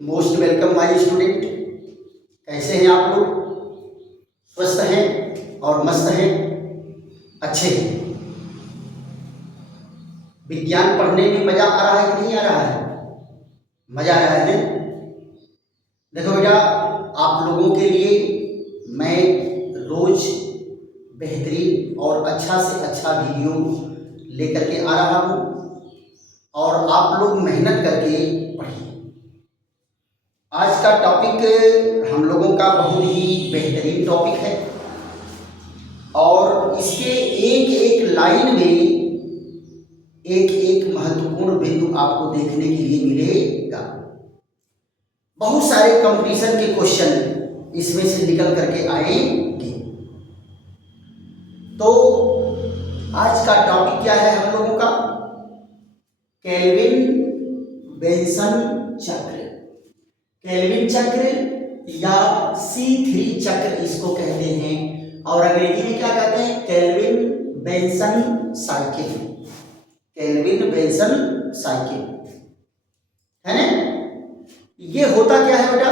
Most welcome my student. कैसे हैं आप लोग? स्वस्थ हैं और मस्त हैं, अच्छे हैं। विज्ञान पढ़ने में मजा आ रहा है कि नहीं आ रहा है? मजा आ रहा है। देखो बेटा, आप लोगों के लिए मैं रोज बेहतरीन और अच्छा से अच्छा वीडियो लेकर के आ रहा हूँ और आप लोग मेहनत करके पढ़िए। आज का टॉपिक हम लोगों का बहुत ही बेहतरीन टॉपिक है और इसके एक एक लाइन में एक एक महत्वपूर्ण बिंदु आपको देखने के लिए मिलेगा। बहुत सारे कंपटीशन के क्वेश्चन इसमें से निकल करके आएंगे। तो आज का टॉपिक क्या है हम लोगों का? केल्विन बेंसन चक्र। केल्विन चक्र या C3 चक्र इसको कहते हैं और अंग्रेजी में क्या कहते हैं? Kelvin Benson cycle. Kelvin Benson cycle है ना? ये होता क्या है बेटा?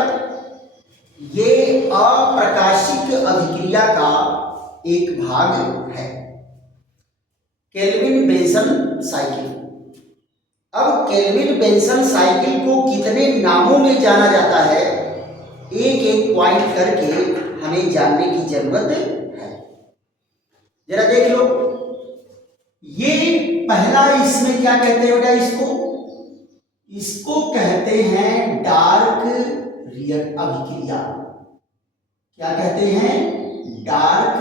ये अप्रकाशिक अभिक्रिया का एक भाग है, केल्विन बेंसन साइकिल। अब केल्विन बेंसन साइकिल को कितने नामों में जाना जाता है, एक एक पॉइंट करके हमें जानने की जरूरत है। जरा देख लो, ये पहला इसमें क्या कहते हैं बेटा? इसको कहते हैं डार्क रिएक्ट अभिक्रिया। क्या कहते हैं? डार्क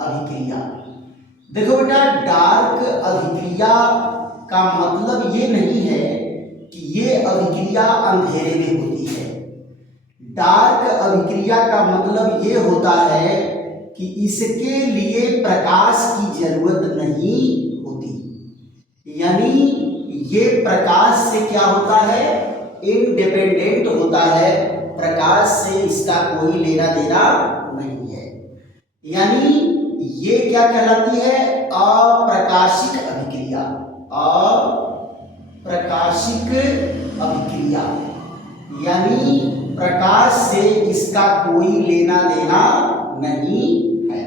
अभिक्रिया। देखो बेटा, डार्क अभिक्रिया का मतलब ये नहीं है कि ये अभिक्रिया अंधेरे में होती है। डार्क अभिक्रिया का मतलब ये होता है कि इसके लिए प्रकाश की जरूरत नहीं होती, यानी ये प्रकाश से क्या होता है? इंडिपेंडेंट होता है। प्रकाश से इसका कोई लेना देना नहीं है, यानी ये क्या कहलाती है? अप्रकाशिक अभिक्रिया। अप्रकाशिक अभिक्रिया यानी प्रकाश से इसका कोई लेना देना नहीं है।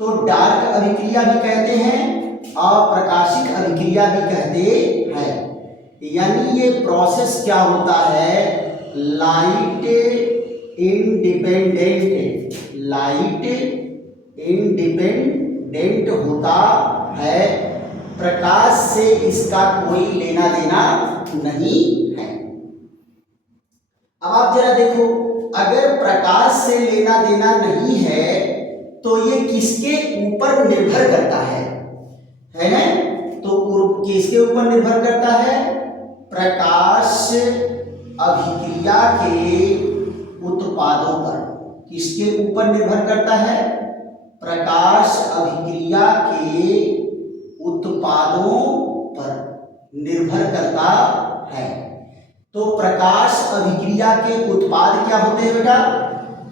तो डार्क अभिक्रिया भी कहते हैं, अप्रकाशिक अभिक्रिया भी कहते हैं। यानी ये प्रोसेस क्या होता है? Light independent. लाइट इंडिपेंडेंट होता है, प्रकाश से इसका कोई लेना देना नहीं है। अब आप जरा देखो, अगर प्रकाश से लेना देना नहीं है तो ये किसके ऊपर निर्भर करता है ना? तो किसके ऊपर निर्भर करता है? प्रकाश अभिक्रिया के उत्पादों पर। किसके ऊपर निर्भर करता है? प्रकाश अभिक्रिया के उत्पादों पर निर्भर करता है। तो प्रकाश अभिक्रिया के उत्पाद क्या होते हैं बेटा?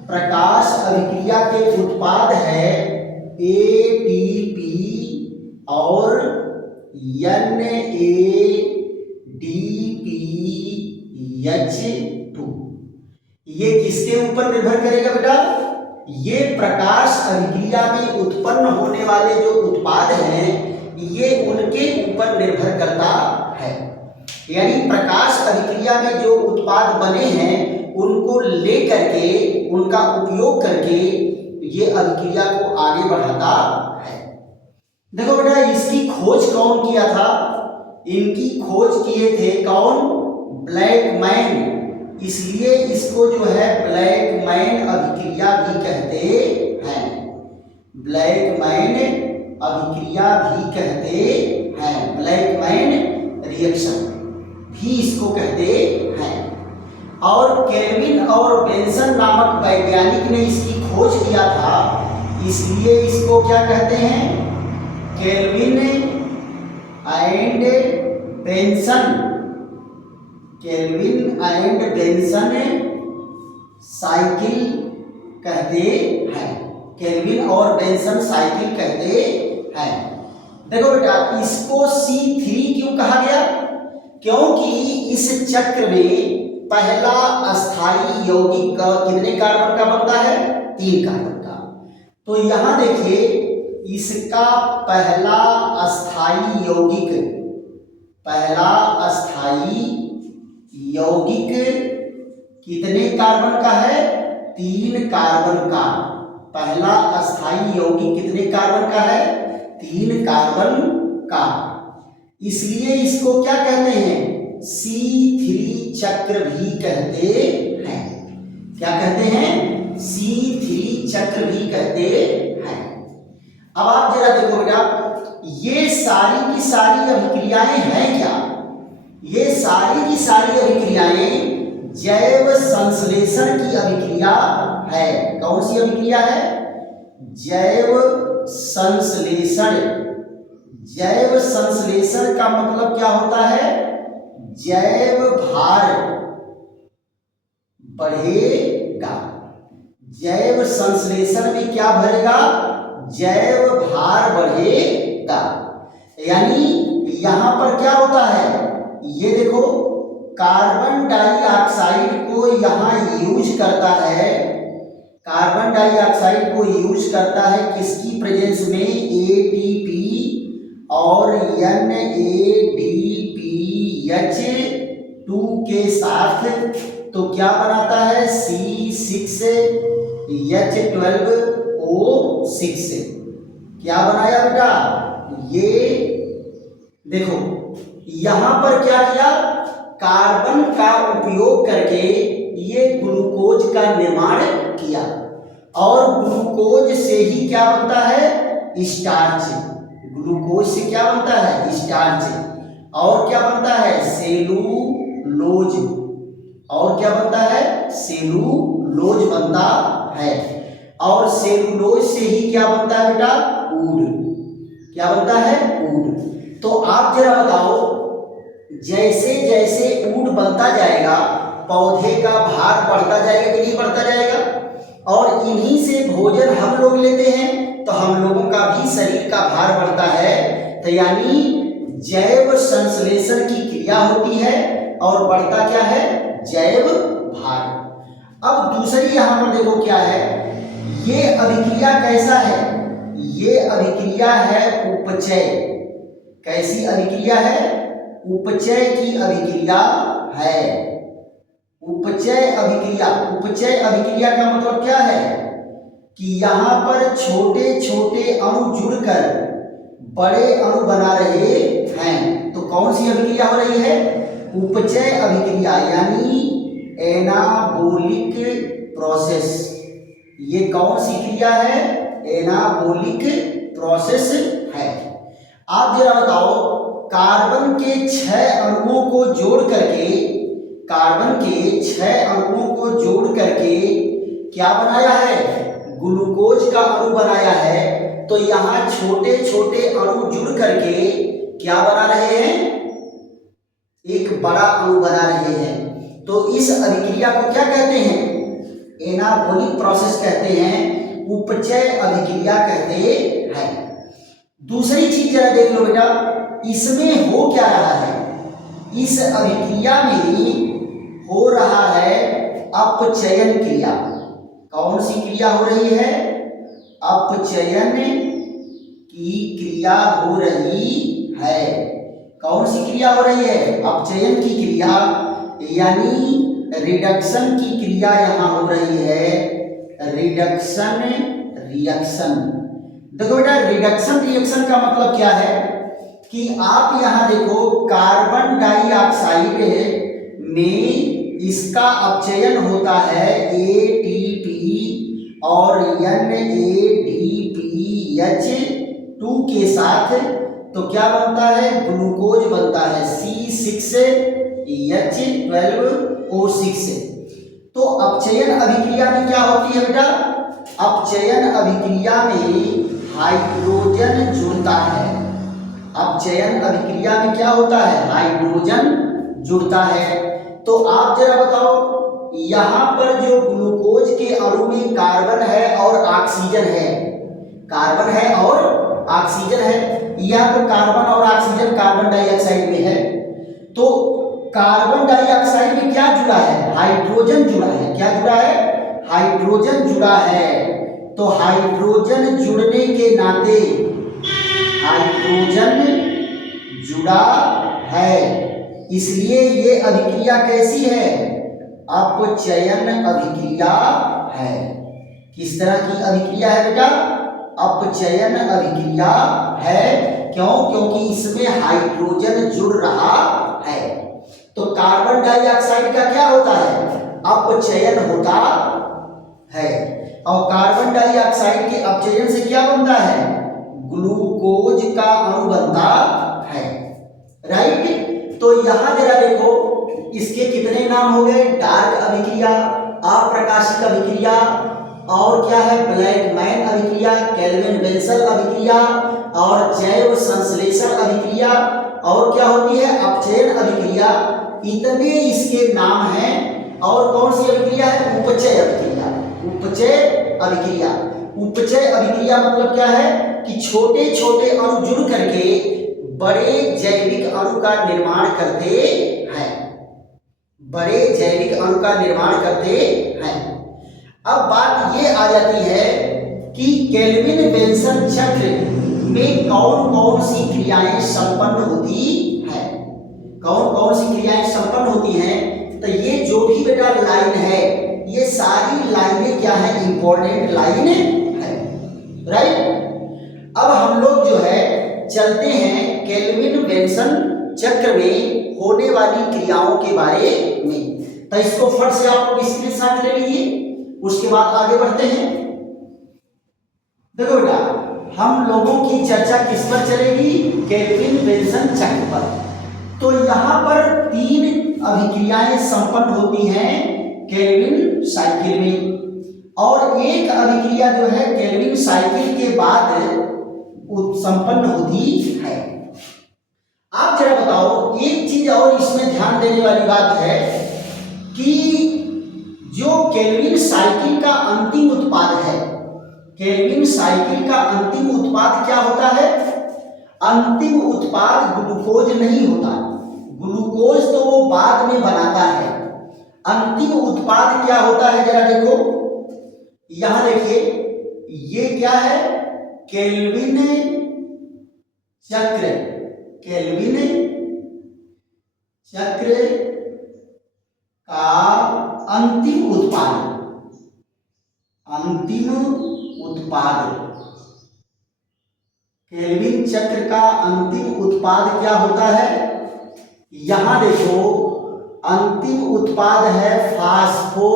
प्रकाश अभिक्रिया के उत्पाद है ATP और NADPH2। ये किसके ऊपर निर्भर करेगा बेटा? ये प्रकाश अभिक्रिया में उत्पन्न होने वाले जो उत्पाद हैं, ये उनके ऊपर निर्भर करता है। यानी प्रकाश अभिक्रिया में जो उत्पाद बने हैं उनको लेकर के, उनका उपयोग करके ये अभिक्रिया को आगे बढ़ाता है। देखो बेटा, इसकी खोज कौन किया था? इनकी खोज किए थे कौन? ब्लैकमैन। इसलिए इसको जो है ब्लैकमैन अभिक्रिया भी कहते हैं। ब्लैकमैन अभिक्रिया भी कहते हैं, ब्लैकमैन रिएक्शन भी इसको कहते हैं। और केल्विन और बेंसन नामक वैज्ञानिक ने इसकी खोज किया था, इसलिए इसको क्या कहते हैं? Kelvin and Benson. Kelvin and Benson cycle कहते हैं। केल्विन और बेंसन साइकिल कहते हैं। देखो बेटा, इसको C3 क्यों कहा गया? क्योंकि इस चक्र में पहला अस्थाई यौगिक कितने कार्बन का बनता है? 3 कार्बन का। तो यहां देखिए इसका पहला अस्थाई यौगिक कितने कार्बन का है? 3 कार्बन का। पहला अस्थाई यौगिक कितने कार्बन का है? 3 कार्बन का। इसलिए इसको क्या कहते हैं? C3 चक्र भी कहते हैं। क्या कहते हैं? C3 चक्र भी कहते हैं। अब आप जरा देखो बेटा, ये सारी की सारी अभिक्रियाएं हैं क्या? ये सारी की सारी अभिक्रियाएं जैव संश्लेषण की अभिक्रिया है। कौन सी अभिक्रिया है? जैव संश्लेषण। जैव संश्लेषण का मतलब क्या होता है? जैव भार बढ़ेगा। जैव संश्लेषण में क्या बढ़ेगा? जैव भार बढ़ेगा। यानी यहां पर क्या होता है? ये देखो, कार्बन डाइऑक्साइड को यहां यूज करता है। कार्बन डाइऑक्साइड को यूज करता है किसकी प्रेजेंस में? ATP और NADPH2 के साथ। तो क्या बनाता है? C6H12O6। क्या बनाया बेटा? ये देखो यहां पर क्या किया? कार्बन का उपयोग करके ये ग्लूकोज का निर्माण किया और ग्लूकोज से ही क्या बनता है? स्टार्च। ग्लूकोज से क्या बनता है? स्टार्च। और क्या बनता है? सेलुलोज। और क्या बनता है? सेलुलोज बनता है। और सेलुलोज से ही क्या बनता है बेटा? वुड। क्या बनता है? वुड। तो आप जरा बताओ, जैसे जैसे वुड बनता जाएगा पौधे का भार बढ़ता जाएगा कि नहीं बढ़ता जाएगा? और इन्हीं से भोजन हम लोग लेते हैं तो हम लोगों का भी शरीर का भार बढ़ता है। तो यानी जैव संश्लेषण की क्रिया होती है और बढ़ता क्या है? जैव भार। अब दूसरी यहां पर देखो क्या है? ये अभिक्रिया कैसा है? ये अभिक्रिया है उपचय। कैसी अभिक्रिया है? उपचय की अभिक्रिया है। उपचय अभिक्रिया। उपचय अभिक्रिया का मतलब क्या है? कि यहां पर छोटे छोटे अणु जुड़कर बड़े अणु बना रहे हैं। तो कौन सी अभिक्रिया हो रही है? उपचय अभिक्रिया, यानी एनाबोलिक प्रोसेस। ये कौन सी क्रिया है? एनाबोलिक प्रोसेस है। आप जरा बताओ, कार्बन के 6 अणुओं को जोड़ करके, कार्बन के 6 अणुओं को जोड़ करके क्या बनाया है? ग्लूकोज का अणु बनाया है। तो यहां छोटे छोटे अणु जुड़ करके क्या बना रहे हैं? एक बड़ा अणु बना रहे हैं। तो इस अभिक्रिया को क्या कहते हैं? एनाबोलिक प्रोसेस कहते हैं, उपचय अभिक्रिया कहते हैं। दूसरी चीज जरा देख लो बेटा, इसमें हो क्या रहा है? इस अभिक्रिया में हो रहा है अपचयन क्रिया। कौन सी क्रिया हो रही है? अपचयन की क्रिया हो रही है। कौन सी क्रिया हो रही है? अपचयन की क्रिया, यानी रिडक्शन की क्रिया यहां हो रही है। Reduction reaction. देखो बेटा, रिडक्शन रिएक्शन का मतलब क्या है? कि आप यहां देखो, कार्बन डाइऑक्साइड में इसका अपचयन होता है ATP और NADPH2 के साथ। तो क्या बनता है? ग्लूकोज बनता है C6H12O6। तो अपचयन अभिक्रिया में क्या होती है बेटा? अपचयन अभिक्रिया में हाइड्रोजन जुड़ता है। अपचयन अभिक्रिया में क्या होता है? हाइड्रोजन जुड़ता है। तो आप जरा बताओ, यहां पर जो ग्लूकोज के अणु में कार्बन है और ऑक्सीजन है, कार्बन है और ऑक्सीजन है, या तो कार्बन और ऑक्सीजन कार्बन डाइऑक्साइड में है। तो कार्बन डाइऑक्साइड में क्या जुड़ा है? हाइड्रोजन जुड़ा है। क्या जुड़ा है? हाइड्रोजन जुड़ा है। तो हाइड्रोजन जुड़ने के नाते, हाइड्रोजन जुड़ा है, इसलिए ये अभिक्रिया कैसी है? अपचयन अभिक्रिया है। किस तरह की अभिक्रिया है बेटा? अपचयन अभिक्रिया है। क्यों? क्योंकि इसमें हाइड्रोजन जुड़ रहा है। तो कार्बन डाइऑक्साइड का क्या होता है? अपचयन होता है। और कार्बन डाइऑक्साइड के अपचयन से क्या बनता है? ग्लूकोज का अणु बनता है। राइट? तो यहां जरा देखो, इसके कितने नाम हो गए? डार्क अभिक्रिया, अप्रकाशिक अभिक्रिया, और क्या है? ब्लैकमैन अभिक्रिया, केल्विन बेंसल अभिक्रिया, और जैव संश्लेषण अभिक्रिया, और क्या होती है? अपचयन अभिक्रिया। इतने इसके नाम हैं। और कौन सी अभिक्रिया है? उपचय अभिक्रिया। उपचय अभिक्रिया, उपचय अभिक्रिया मतलब क्या है? कि छोटे छोटे अणु जुड़ करके बड़े जैविक अणु का निर्माण करते हैं। बड़े जैविक अणु का निर्माण करते हैं। अब बात ये आ जाती है कि केल्विन बेंसन चक्र में कौन कौन सी क्रियाएं संपन्न होती हैं? कौन कौन सी क्रियाएं संपन्न होती हैं? तो ये जो भी बेटा लाइन है, ये सारी लाइनें क्या है? इंपॉर्टेंट लाइन है। राइट? अब हम लोग जो है चलते हैं केल्विन बेंसन चक्र में होने वाली क्रियाओं के बारे में। तो इसको फट से आप लोग स्क्रीनशॉट ले लीजिए, उसके बाद आगे बढ़ते हैं। देखो बेटा, हम लोगों की चर्चा किस पर चलेगी? केल्विन बेंसन चक्र पर। तो यहां पर 3 अभिक्रियाएं संपन्न होती हैं केल्विन साइकिल में, और एक अभिक्रिया जो है केल्विन साइकिल के बाद संपन्न होती है। आप जरा बताओ, एक चीज और इसमें ध्यान देने वाली बात है कि जो केल्विन साइकिल का अंतिम उत्पाद है, केल्विन साइकिल का अंतिम उत्पाद क्या होता है? अंतिम उत्पाद ग्लूकोज नहीं होता। ग्लूकोज तो वो बाद में बनाता है। अंतिम उत्पाद क्या होता है? जरा देखो, यहां देखिए, ये क्या है? केल्विन चक्र। केल्विन चक्र का अंतिम उत्पाद, अंतिम उत्पाद, केल्विन चक्र का अंतिम उत्पाद क्या होता है? यहां देखो, अंतिम उत्पाद है फास्फो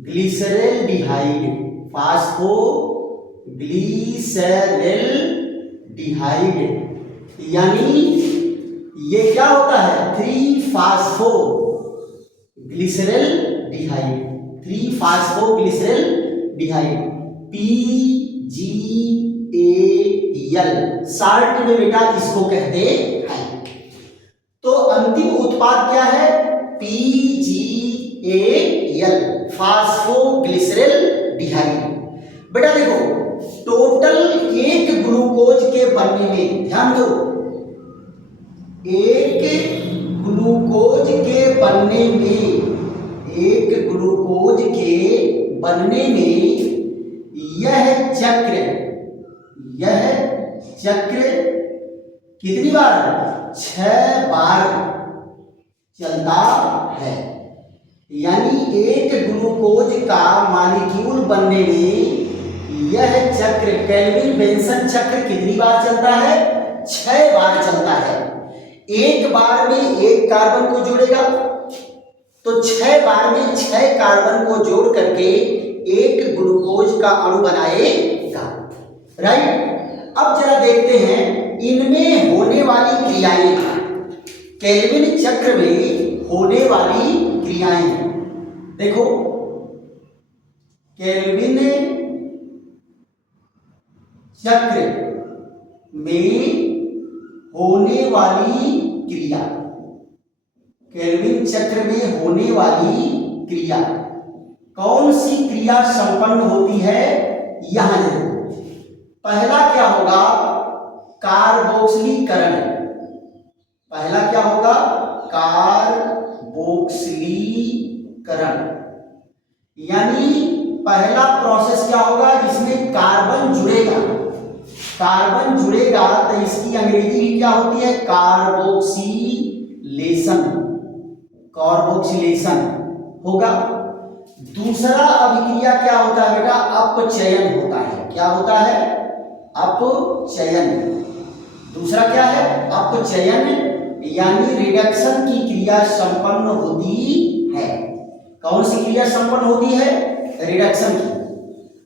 ग्लिसरैल्डिहाइड। फास्फो ग्लिसरैल्डिहाइड, यानी ये क्या होता है? 3-फास्फो ग्लिसरैल्डिहाइड। 3-फास्फो ग्लिसरैल्डिहाइड, PGAL शॉर्ट में बेटा इसको कहते हैं। तो अंतिम उत्पाद क्या है? PGAL, फास्फोग्लिसरैल्डिहाइड। बेटा देखो, टोटल एक ग्लूकोज के बनने में, ध्यान दो, एक ग्लूकोज के बनने में, एक ग्लूकोज के बनने में यह चक्र कितनी बार? 6 बार चलता है। यानी एक ग्लूकोज का मॉलिक्यूल बनने में यह चक्र, केल्विन बेंसन चक्र कितनी बार चलता है? 6 बार चलता है। एक बार में एक कार्बन को जोड़ेगा, तो 6 बार में 6 कार्बन को जोड़ करके एक ग्लूकोज का अणु बनाएगा। राइट? अब जरा देखते हैं इनमें होने वाली क्रियाएं, केल्विन चक्र में होने वाली क्रियाएं। देखो, केल्विन चक्र में होने वाली क्रिया, केल्विन चक्र में होने वाली क्रिया, कौन सी क्रिया संपन्न होती है? यहां देखो, पहला क्या होगा? कार्बोक्सिलीकरण। पहला क्या होगा? कार्बोक्सिलीकरण। कार्बोक्सिलीकरण, यानी पहला प्रोसेस क्या होगा जिसमें कार्बन जुड़ेगा, कार्बन जुड़ेगा तो इसकी अंग्रेजी भी क्या होती है, कार्बोक्सिलेशन, कार्बोक्सिलेशन होगा। दूसरा अभिक्रिया क्या होता है बेटा, अपचयन होता है। क्या होता है, अपचयन। दूसरा क्या है, अपचयन, यानी रिडक्शन की क्रिया संपन्न होती है। कौन सी क्रिया संपन्न होती है, रिडक्शन की।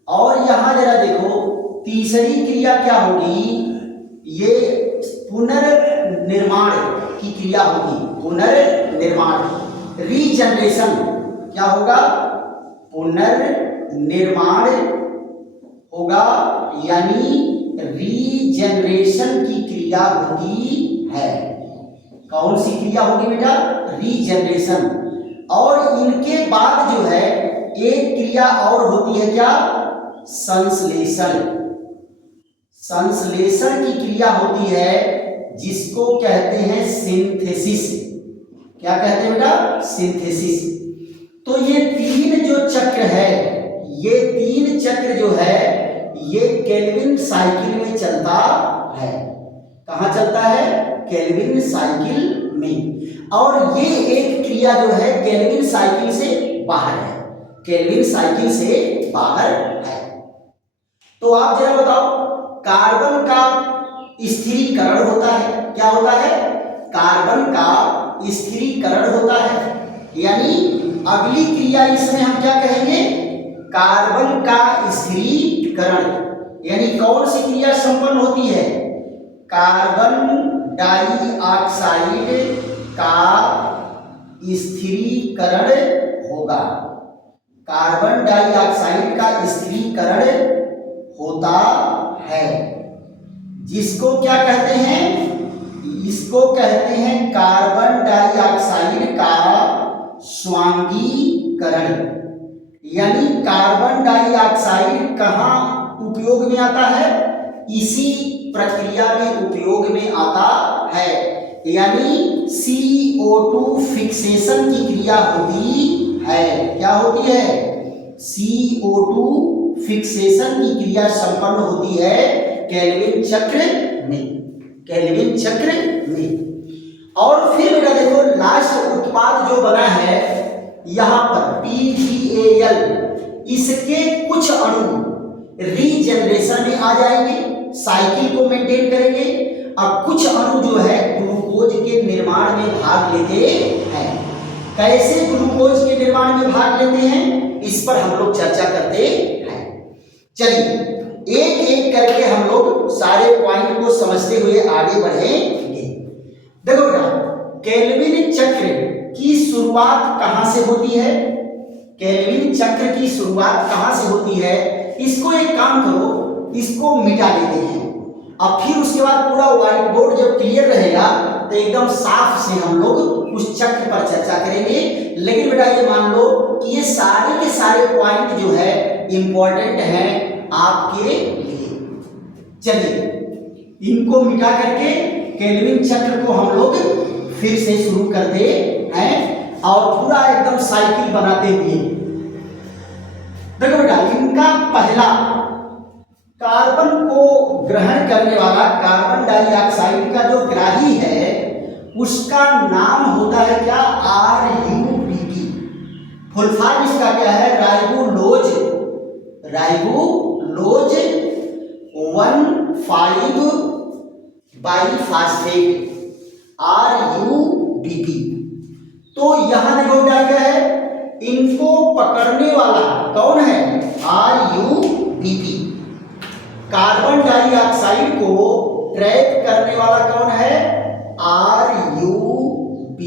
और यहां जरा देखो तीसरी क्रिया क्या होगी, ये पुनर्निर्माण की क्रिया होगी, पुनर्निर्माण, रीजनरेशन। क्या होगा, पुनर्निर्माण होगा, यानी रीजनरेशन की क्रिया होती है। कौन सी क्रिया होगी बेटा, रीजनरेशन। और इनके बाद जो है एक क्रिया और होती है, क्या, संश्लेषण। संश्लेषण की क्रिया होती है जिसको कहते हैं सिंथेसिस। क्या कहते हैं बेटा, सिंथेसिस। तो ये तीन जो चक्र है, ये तीन चक्र जो है ये केल्विन साइकिल में चलता है। कहां चलता है, केल्विन साइकिल में। और ये एक क्रिया जो है केल्विन साइकिल से बाहर है, केल्विन साइकिल से बाहर है। तो आप जरा बताओ, कार्बन का स्थिरीकरण होता है। क्या होता है, कार्बन का स्थिरीकरण होता है, यानी अगली क्रिया इसमें हम क्या कहेंगे, कार्बन का स्थिरीकरण। यानी कौन सी क्रिया संपन्न होती है, कार्बन डाइऑक्साइड का स्थिरीकरण होगा। कार्बन डाइऑक्साइड का स्थिरीकरण होता है, जिसको क्या कहते हैं, इसको कहते हैं कार्बन डाइऑक्साइड का स्वांगीकरण। यानी कार्बन डाइऑक्साइड कहाँ उपयोग में आता है, इसी प्रक्रिया में उपयोग में आता है। यानी CO2 फिक्सेशन की क्रिया होती है। क्या होती है, CO2 फिक्सेशन की क्रिया संपन्न होती है केल्विन चक्र में, केल्विन चक्र में। और फिर बेटा देखो लास्ट उत्पाद जो बना है यहां पर PgAl, इसके कुछ अणु रीजनरेशन में आ जाएंगे, साइकिल को मेंटेन करेंगे। अब कुछ अणु जो है ग्लूकोज के निर्माण में भाग लेते हैं। कैसे ग्लूकोज के निर्माण में भाग लेते हैं, इस पर हम लोग चर्चा करते हैं। चलिए एक एक करके हम लोग सारे पॉइंट को समझते हुए आगे बढ़ेंगे। देखो बेटा, केल्विन चक्र की शुरुआत कहां से होती है, केल्विन चक्र की शुरुआत कहां से होती है, इसको एक काम करो, इसको मिटा देते हैं। अब फिर उसके बाद पूरा व्हाइट बोर्ड जब क्लियर रहेगा तो एकदम साफ से हम लोग उस चक्र पर चर्चा करेंगे। लेकिन बेटा ये मान लो कि ये सारे के सारे पॉइंट जो है इंपॉर्टेंट हैं आपके लिए। चलिए इनको मिटा करके केल्विन चक्र को हम लोग फिर से शुरू करते हैं और पूरा एकदम साइकिल बनाते हुए। देखो बेटा, इनका पहला कार्बन को ग्रहण करने वाला कार्बन डाइऑक्साइड का जो ग्राही है उसका नाम होता है क्या, RUBP। फुल फॉर्म इसका क्या है, राइबोलोज 1,5-बाइफास्फेट, RUBP। तो यहां देखो क्या है, इनको पकड़ने वाला कौन है, RUBP। कार्बन डाइऑक्साइड को ट्रैप करने वाला कौन है, RUBP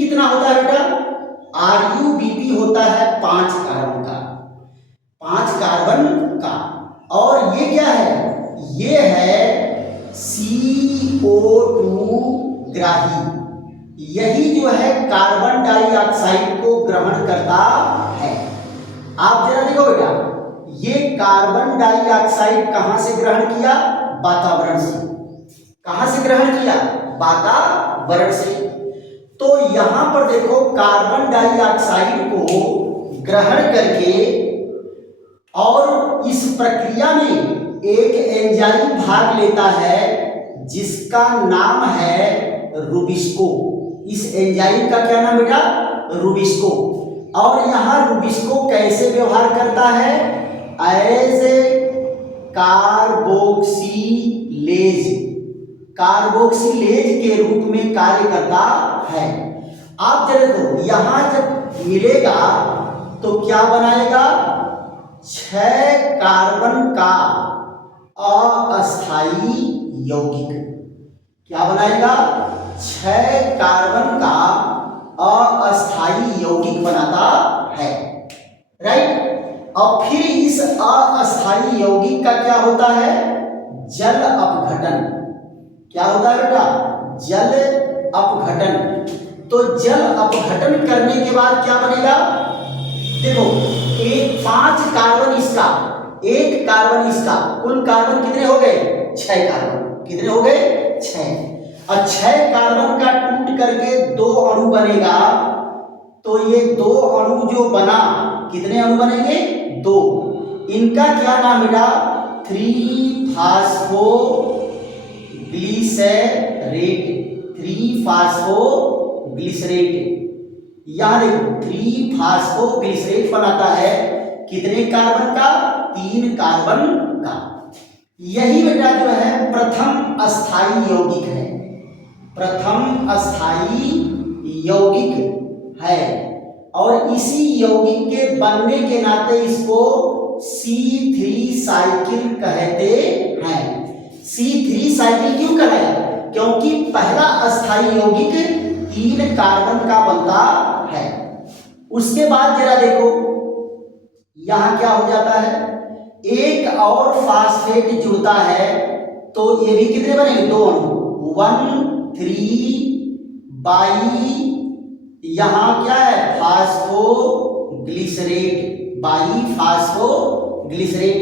कितना होता है बेटा, RUBP होता है 5 कार्बन का, 5 कार्बन का। और ये क्या है, ये है CO2 ग्राही। यही जो है कार्बन डाइऑक्साइड को ग्रहण करता है। आप जरा देखो बेटा, ये कार्बन डाइऑक्साइड कहां से ग्रहण किया, वातावरण से। कहां से ग्रहण किया? वातावरण से। तो यहां पर देखो कार्बन डाइऑक्साइड को ग्रहण करके और इस प्रक्रिया में एक एंजाइम भाग लेता है जिसका नाम है रूबिस्को। इस एंजाइम का क्या नाम बेटा? रूबिस्को। और यहां रूबिस्को कैसे व्यवहार करता है? एज कार्बोक्सिलेज, कार्बोक्सिलेज के रूप में कार्य करता है। आप जरा देखो यहां जब मिलेगा तो क्या बनाएगा? 6 कार्बन का अस्थाई यौगिक। क्या बनाएगा? 6 कार्बन का अस्थाई यौगिक बनाता है, राइट। और फिर इस अस्थाई यौगिक का क्या होता है? जल अपघटन। क्या होता है बेटा? जल अपघटन। तो जल अपघटन करने के बाद क्या बनेगा? देखो एक 5 कार्बन इसका, 1 कार्बन इसका, कुल कार्बन कितने हो गए? 6 कार्बन। कितने हो गए? 6। और 6 कार्बन का टूट करके 2 अणु बनेगा। तो ये 2 अणु जो बना, कितने अणु बनेंगे? 2। इनका क्या नाम बेटा? 3-फॉस्फोग्लिसरेट। 3-फॉस्फोग्लिसरेट। यहां देखो 3-फॉस्फोग्लिसरेट बनाता है कितने कार्बन का? 3 कार्बन का। यही बेटा जो है प्रथम अस्थाई यौगिक है, प्रथम अस्थाई यौगिक है। और इसी यौगिक के बनने के नाते इसको C3 साइकिल कहते हैं। C3 साइकिल क्यों कहलाया? क्योंकि पहला अस्थाई यौगिक 3 कार्बन का बनता है। उसके बाद जरा देखो यहां क्या हो जाता है? एक और फास्फेट जुड़ता है तो ये भी कितने बनेंगे? 2 अणु। 1,3 बाई यहां क्या है? Phosphoglycerate, by phosphoglycerate.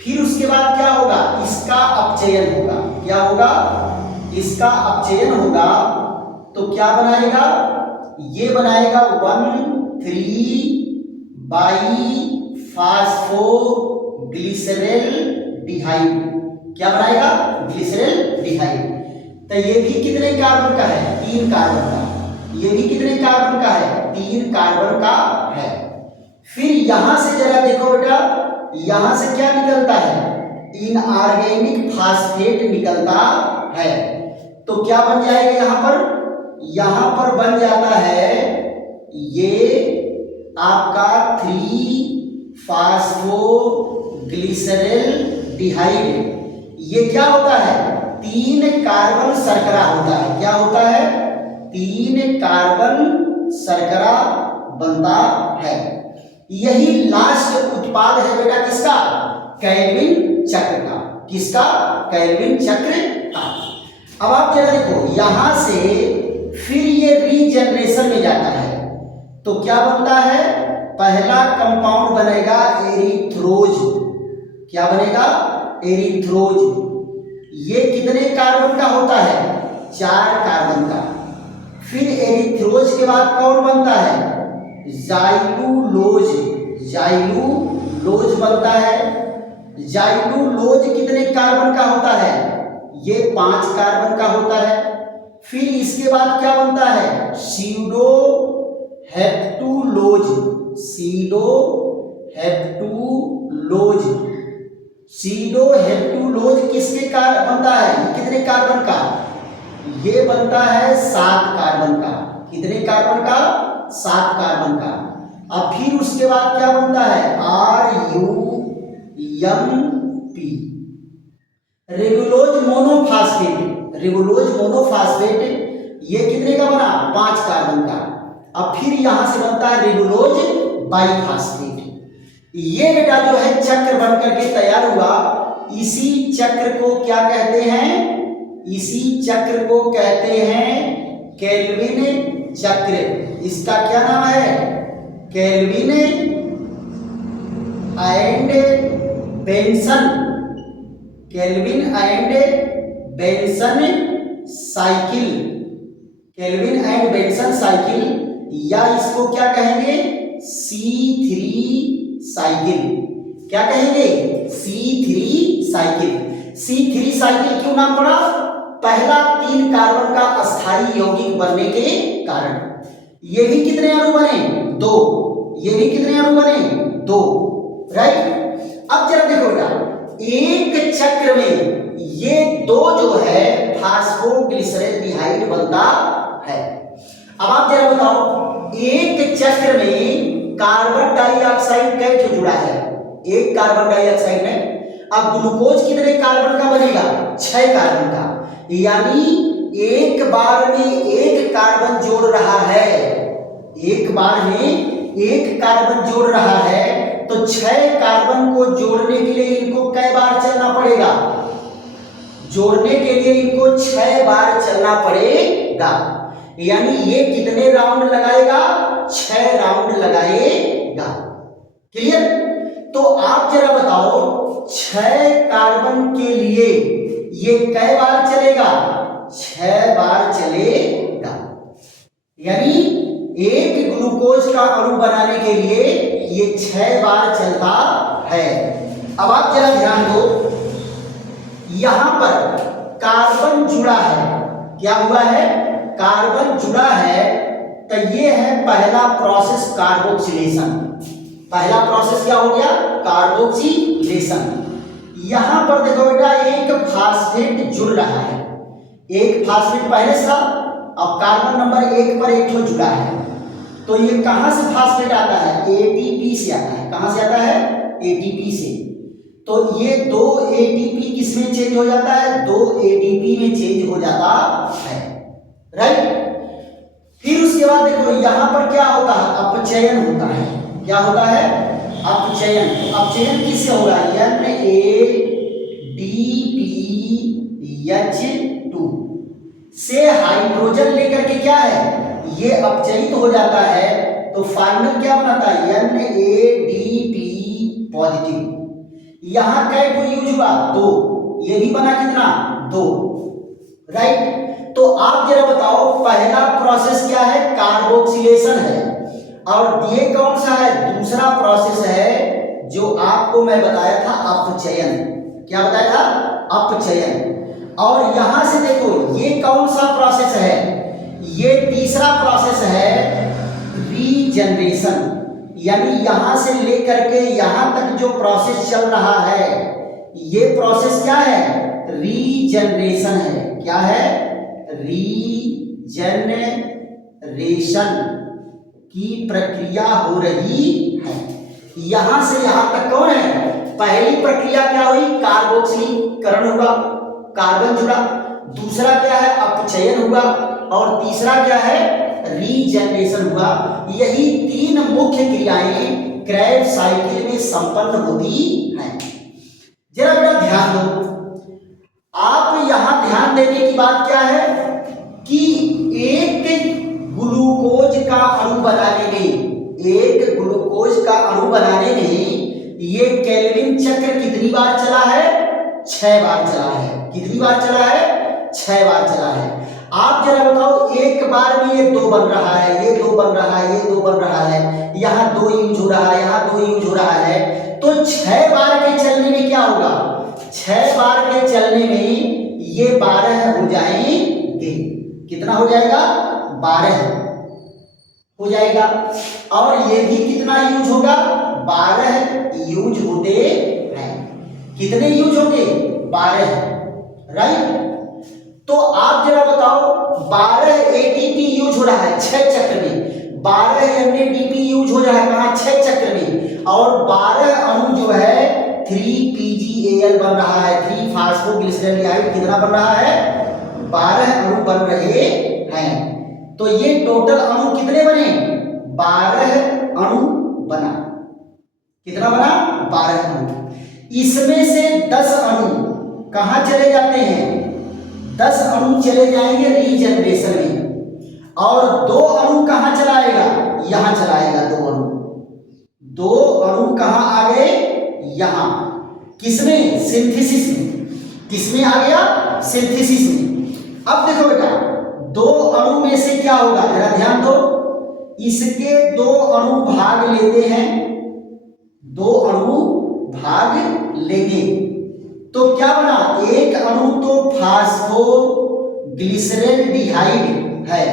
फिर उसके बाद क्या होगा? इसका अपचयन होगा। क्या होगा? इसका अपचयन होगा तो क्या बनाएगा? ये बनाएगा 1,3 बाई फास्फोग्लिसरेल डिहाइड। क्या बनाएगा? ग्लिसरेल डिहाइड। तो ये भी कितने कार्बन का है? 3 कार्बन का। ये भी कितने कार्बन का है? 3 कार्बन का है। फिर यहां से जरा देखो बेटा, यहां से क्या निकलता है? इनऑर्गेनिक फास्फेट निकलता है। तो क्या बन जाएगा यहां पर? यहां पर बन जाता है ये आपका 3-फॉस्फोग्लिसरेल डिहाइड। ये क्या होता है? 3 कार्बन शर्करा होता है। क्या होता है? 3 कार्बन शर्करा बनता है। यही लास्ट उत्पाद है बेटा किसका? केल्विन चक्र का। किसका? केल्विन चक्र का। अब आप जरा देखो यहां से फिर ये रीजनरेशन में जाता है तो क्या बनता है? पहला कंपाउंड बनेगा एरिथ्रोज। क्या बनेगा? एरिथ्रोज। ये कितने कार्बन का होता है? 4 कार्बन का। फिर एरिथ्रोज के बाद कौन बनता है? जाइलूलोज। जाइलूलोज बनता है। जाइलूलोज कितने कार्बन का होता है? ये 5 कार्बन का होता है। फिर इसके बाद क्या बनता है? सीडोहेप्टुलोज। सीडोहेप्टुलोज। सीडोहेप्टुलोज किसके कार्बन बनता है? ये कितने कार्बन का? ये बनता है 7 कार्बन का। कितने कार्बन का? 7 कार्बन का। अब फिर उसके बाद क्या बनता है? RUMP, ribulose monophosphate. Ribulose monophosphate ये कितने का बना? 5 कार्बन का। अब फिर यहां से बनता है रेगुलोज बाइफास्फेट। ये बेटा जो है चक्र बन करके तैयार हुआ। इसी चक्र को क्या कहते हैं? इसी चक्र को कहते हैं केल्विन चक्र। इसका क्या नाम है? Kelvin and Benson. Kelvin and Benson cycle, kelvin and Benson cycle, या इसको क्या कहेंगे, C3 साइकिल। क्या कहेंगे, C3 साइकिल। C3 साइकिल क्यों नाम पड़ा, पहला 3 कार्बन का अस्थायी यौगिक बनने के कारण। ये भी कितने अणु बने, 2, ये भी कितने अणु बने, 2, राइट। अब जरा देखो बेटा, एक चक्र में ये 2 जो है फास्फोग्लिसरैल्डिहाइड बनता है। अब आप जरा बताओ, एक चक्र में कार्बन डाइऑक्साइड कैसे जुड़ा है, एक कार्बन डाइऑक्साइड में। अब ग्लूकोज कितने कार्बन का बनेगा, 6 कार्बन का, यानी एक बार में एक कार्बन जोड़ रहा है, एक बार में एक कार्बन जोड़ रहा है, तो 6 कार्बन को जोड़ने के लिए इनको कई बार चलना पड़ेगा, जोड़ने के लिए इनको 6 बार चलना पड़ेगा, यानी ये कितने राउंड लगाएगा, 6 राउंड लगाएगा। क्लियर। तो आप जरा बताओ, 6 कार्बन के लिए ये कई बार चलेगा, 6 बार चलेगा, यानी एक ग्लूकोज का अणु बनाने के लिए ये 6 बार चलता है। अब आप जरा ध्यान दो, यहां पर कार्बन जुड़ा है, क्या हुआ है, कार्बन जुड़ा है, तो ये है पहला प्रोसेस कार्बोक्सिलेशन। पहला प्रोसेस क्या हो गया, कार्बोक्सिलेशन। यहां पर देखो बेटा, एक फास्फेट जुड़ रहा है, एक फास्फेट पहले से था, अब कार्बन नंबर 1 पर एक तो जुड़ा है, तो ये कहां से फास्फेट आता है, एटीपी से आता है। कहां से आता है, एटीपी से। तो ये 2 एटीपी किसमें चेंज हो जाता है, 2 एटीपी में चेंज हो जाता है, राइट। फिर उसके बाद देखो, यहां पर क्या होता है, अपचयन होता है। क्या होता है, अपचयन। तो अपचयन किससे होगा, NADPH2 से हाइड्रोजन लेकर के क्या है, ये अपचयित हो जाता है, तो फाइनल क्या बनाता है, NADP पॉजिटिव। यहां कै को यूज हुआ, 2, ये भी बना कितना, 2, राइट। तो आप जरा बताओ, पहला प्रोसेस क्या है, कार्बोक्सिलेशन है, और ये कौन सा है, दूसरा प्रोसेस है जो आपको मैं बताया था, अपचयन। क्या बताया था, अपचयन। और यहां से देखो, ये कौन सा प्रोसेस है, ये तीसरा प्रोसेस है, रीजनरेशन। यानी यहां से लेकर के यहां तक जो प्रोसेस चल रहा है, ये प्रोसेस क्या है, रीजनरेशन है। क्या है, रीजनरेशन की प्रक्रिया हो रही है। यहां से यहां तक कौन है, पहली प्रक्रिया क्या हुई, कार्बोक्सिलीकरण हुआ, कार्बन जुड़ा। दूसरा क्या है, अपचयन हुआ, और तीसरा क्या है, रीजनरेशन हुआ। यही 3 मुख्य क्रियाएं क्रेब्स साइकिल में संपन्न होती हैं। जरा बेटा ध्यान दो, आप यहां ध्यान देने की बात क्या है कि एक ग्लूकोज का अणु बनाने में, एक ग्लूकोज का अणु बनाने में ये केल्विन चक्र कितनी बार चला है, 6 बार चला है। कितनी बार चला है, 6 बार चला है। आप जरा बताओ, एक बार में ये 2 बन रहा है, ये 2 बन रहा है, ये 2 बन रहा है, यहाँ 2 यूज हो रहा है, यहाँ 2 यूज हो रहा है, तो 6 बार के चलने में क्या होगा, 6 बार के चलने में ये 12 हो जाएंगे। कितना हो जाएगा, 12 हो जाएगा। और ये भी कितना यूज होगा, 12 यूज होते हैं। कितने यूज होंगे, 12, राइट। तो आप जरा बताओ, 12 एटीपी यूज हो रहा है 6 चक्र में, 12 NADP यूज हो रहा है कहां, 6 चक्र में, और 12 अणु जो है 3PgAl बन रहा है, 3 फास्फोग्लिसरैल्डिहाइड कितना बन रहा है, 12 अणु बन रहे हैं। तो ये टोटल अणु कितने बने, 12 अणु बना। कितना बना, 12 अणु। इसमें से 10 अणु कहां चले जाते हैं, 10 अणु चले जाएंगे रीजनरेशन में, और 2 अणु कहां चलाएगा, यहां चलाएगा 2 अणु। 2 अणु कहां आ गए, यहां, किसमें, सिंथेसिस में। किसमें आ गया, सिंथेसिस में। अब देखो बेटा, दो अणु में से क्या होगा, जरा ध्यान दो, इसके दो अणु भाग लेते हैं, दो अणु भाग लेंगे तो क्या बना, एक अणु तो फास्फोग्लिसरैल्डिहाइड है,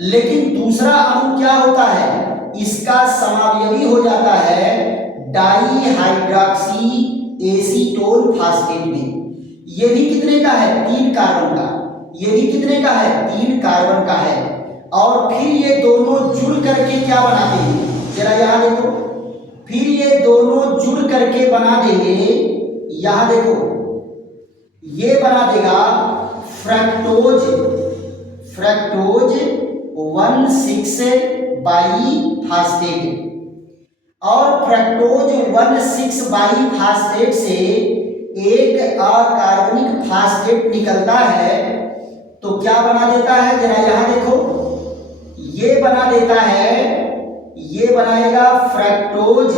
लेकिन दूसरा अणु क्या होता है, इसका समावयवी हो जाता है डाईहाइड्रॉक्सी एसीटोन फास्फेट में। ये भी कितने का है, 3 कार्बन का, ये भी कितने का है, 3 कार्बन का है। और फिर ये दोनों जुड़ करके क्या बनाते हैं, जरा यहां देखो, फिर ये दोनों जुड़ करके बना देंगे, यहां देखो, ये बना देगा फ्रक्टोज, फ्रक्टोज 1,6 बाईफास्फेट। और फ्रक्टोज 1,6 बाईफास्फेट से एक अकार्बनिक फास्फेट निकलता है, तो क्या बना देता है, जरा यहां देखो, ये बना देता है, ये बनाएगा फ्रक्टोज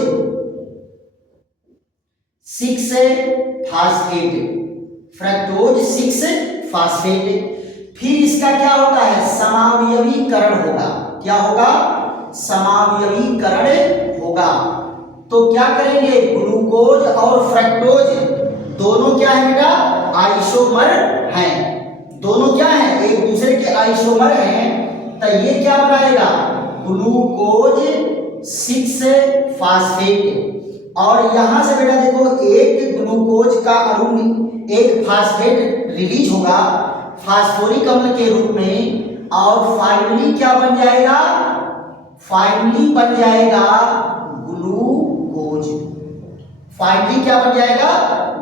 6 फास्फेट, फ्रक्टोज 6 फास्फेट। फिर इसका क्या होता है, समावयवीकरण होगा, क्या होगा, समावयवीकरण होगा। तो क्या करेंगे, ग्लूकोज और फ्रक्टोज दोनों क्या है बेटा, आइसोमर हैं, दोनों क्या है, एक दूसरे के आइसोमर हैं, तो ये क्या बनाएगा, ग्लूकोज 6 फास्फेट। और यहां से बेटा देखो, एक ग्लूकोज का अणु, एक फास्फेट रिलीज होगा फास्फोरिक अम्ल के रूप में, और फाइनली क्या बन जाएगा, फाइनली बन जाएगा ग्लूकोज, फाइनली क्या बन जाएगा,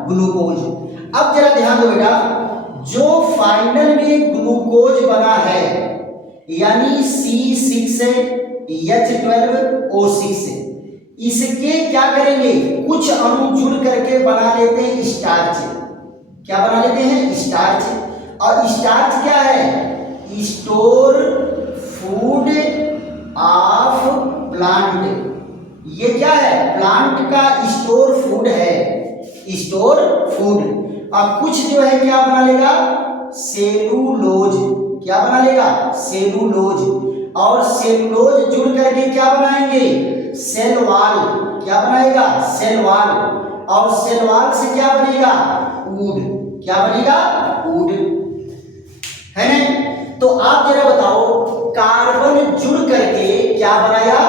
ग्लूकोज। अब जरा ध्यान दो बेटा, जो फाइनल में ग्लूकोज बना है, यानी C6H12O6, इसके क्या करेंगे, कुछ अणु जुड़ करके बना लेते हैं स्टार्च, क्या बना लेते हैं, स्टार्च। और स्टार्च क्या है, स्टोर फूड ऑफ प्लांट, ये क्या है, प्लांट का स्टोर फूड है, स्टोर फूड। और कुछ जो है क्या बना लेगा, सेलुलोज, क्या बना लेगा, सेलुलोज। और सेलुलोज जुड़ करके क्या बनाएंगे, सेल वॉल, क्या बनाएगा, सेल वॉल। और सेल वॉल से क्या बनेगा, वुड, क्या बनेगा, वुड, है ना। तो आप जरा बताओ, कार्बन जुड़ करके क्या बनाया,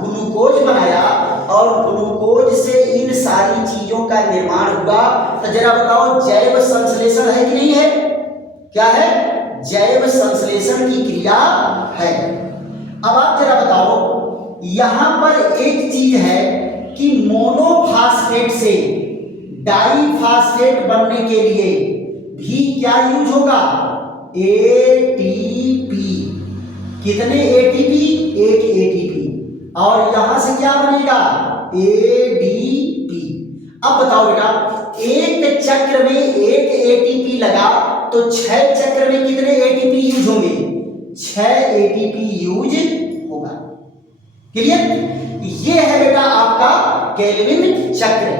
ग्लूकोज बनाया, और ग्लूकोज से इन सारी चीजों का निर्माण हुआ। तो जरा बताओ, जैव संश्लेषण है कि नहीं है, क्या है, जैव संश्लेषण की क्रिया है। अब आप जरा बताओ, यहां पर एक चीज है कि मोनोफास्फेट से डाईफास्फेट बनने के लिए भी क्या यूज होगा, एटीपी, कितने एटीपी, एक एटीपी। और यहां से क्या बनेगा, एडीपी। अब बताओ बेटा, एक चक्र में एक एटीपी लगा तो 6 चक्र में कितने एटीपी यूज होंगे, 6 एटीपी यूज होगा। क्लियर। ये है बेटा आपका केल्विन चक्र।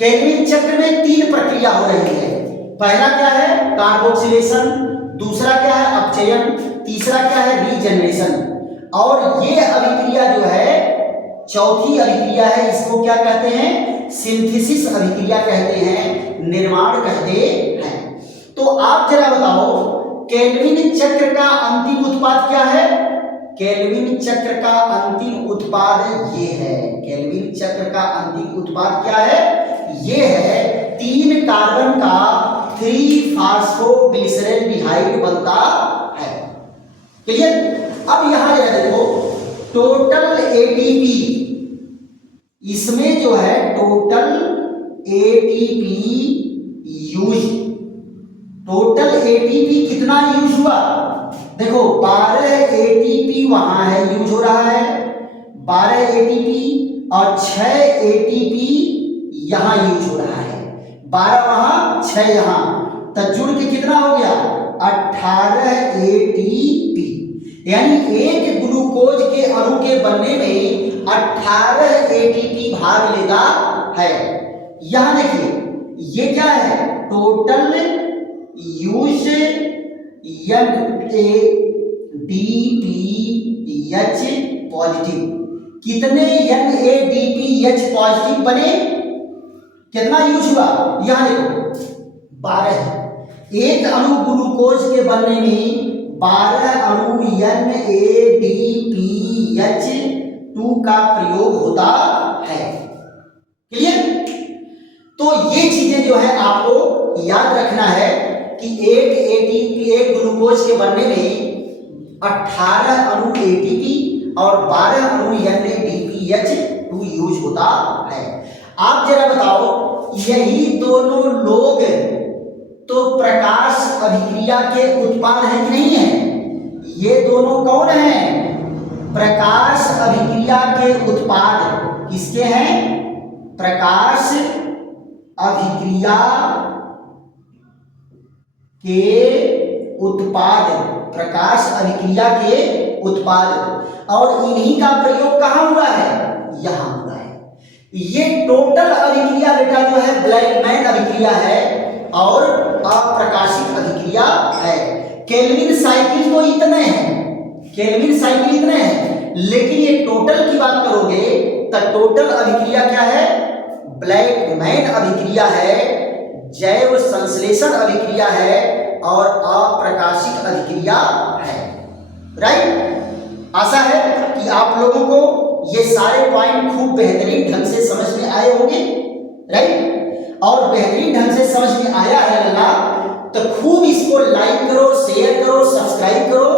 केल्विन चक्र में 3 प्रक्रिया हो रही है। पहला क्या है, कार्बोक्सिलेशन, दूसरा क्या है, अपचयन, तीसरा क्या है, रीजनरेशन। और ये अभिक्रिया जो है, चौथी अभिक्रिया है, इसको क्या कहते हैं, सिंथेसिस अभिक्रिया कहते हैं, निर्माण कहते हैं। तो आप जरा बताओ, केल्विन चक्र का अंतिम उत्पाद क्या है, केल्विन चक्र का अंतिम उत्पाद ये है, केल्विन चक्र का अंतिम उत्पाद क्या है, ये है 3 कार्बन का 3 फास्फोग्लिसरैल्डिहाइड बनता है। क्लियर। अब यहां जरा देखो, टोटल एटीपी, इसमें जो है total ATP use, total ATP कितना यूज हुआ, देखो 12 एटीपी वहां है, यूज हो रहा है 12 एटीपी, और 6 एटीपी यहां यूज हो रहा है, 12 वहां 6 यहां, तो जुड़ के कितना हो गया, 18 एटीपी। यानी एक ग्लूकोज के अणु के बनने में 18 एटीपी भाग लेता है। यहां देखिए, ये क्या है, टोटल यूज NADPH पॉजिटिव। कितने NADPH पॉजिटिव बने? कितना यूज हुआ? यहां देखो 12। एक अणु ग्लूकोज के बनने में 12 अणु NADPH2 का प्रयोग होता है। क्लियर? तो ये चीजें जो है आपको याद रखना है कि एक ग्लूकोज के बनने में 18 अणु एटीपी और 12 अणु NADPH2 यूज होता है। आप जरा बताओ, यही दोनों लोग तो प्रकाश अभिक्रिया के उत्पाद हैं कि नहीं है? ये दोनों कौन हैं? प्रकाश अभिक्रिया के उत्पाद। किसके हैं? प्रकाश अभिक्रिया के उत्पाद। प्रकाश अभिक्रिया के उत्पाद। और इन्हीं का प्रयोग कहां हुआ है? यहां हुआ है। ये टोटल अभिक्रिया बेटा जो है ब्लैकमैन अभिक्रिया है और अप्रकाशित अभिक्रिया है। केल्विन साइकिल तो इतने हैं, केल्विन साइकिल इतने हैं, लेकिन ये टोटल की बात करोगे तो टोटल अभिक्रिया क्या है? ब्लैकमैन अभिक्रिया है, जैव संश्लेषण अभिक्रिया है और अप्रकाशित अभिक्रिया है। राइट? आशा है कि आप लोगों को ये सारे पॉइंट खूब बेहतरीन ढंग से समझ में आए होंगे। राइट? और बेहतरीन ढंग से समझ में आया है ना, तो खूब इसको लाइक करो, शेयर करो, सब्सक्राइब करो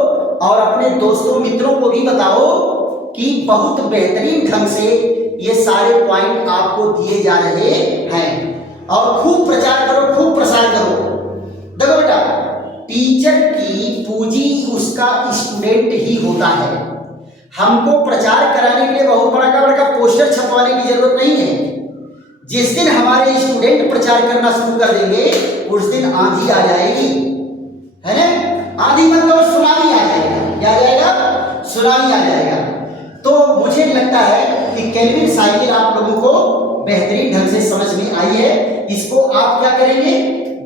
और अपने दोस्तों मित्रों को भी बताओ कि बहुत बेहतरीन ढंग से ये सारे पॉइंट आपको दिए जा रहे हैं। और खूब प्रचार करो, खूब प्रसार करो। देखो बेटा, टीचर की पूंजी उसका स्टूडेंट ही होता है। हमको प्रचार कराने के लिए बहुत बड़ा बड़ा पोस्टर छपवाने की जरूरत नहीं है। जिस दिन हमारे स्टूडेंट प्रचार करना शुरू कर देंगे उस दिन आंधी आ जाएगी, है ना? आंधी मतलब सुनामी आ जाएगा। क्या आ जाएगा? सुनामी आ जाएगा। तो मुझे लगता है कि केल्विन साइकिल आप लोगों को बेहतरीन ढंग से समझ में आई है। इसको आप क्या करेंगे?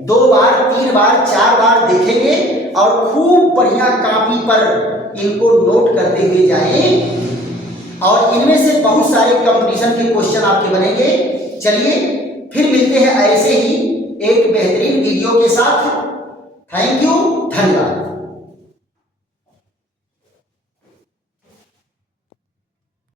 2 बार, 3 बार, 4 बार देखेंगे और खूब बढ़िया कॉपी पर इनको नोट करते हुए जाएं और इनमें से बहुत सारे कंपटीशन के क्वेश्चन आपके बनेंगे। चलिए फिर मिलते हैं ऐसे ही एक बेहतरीन वीडियो के साथ। थैंक यू, धन्यवाद।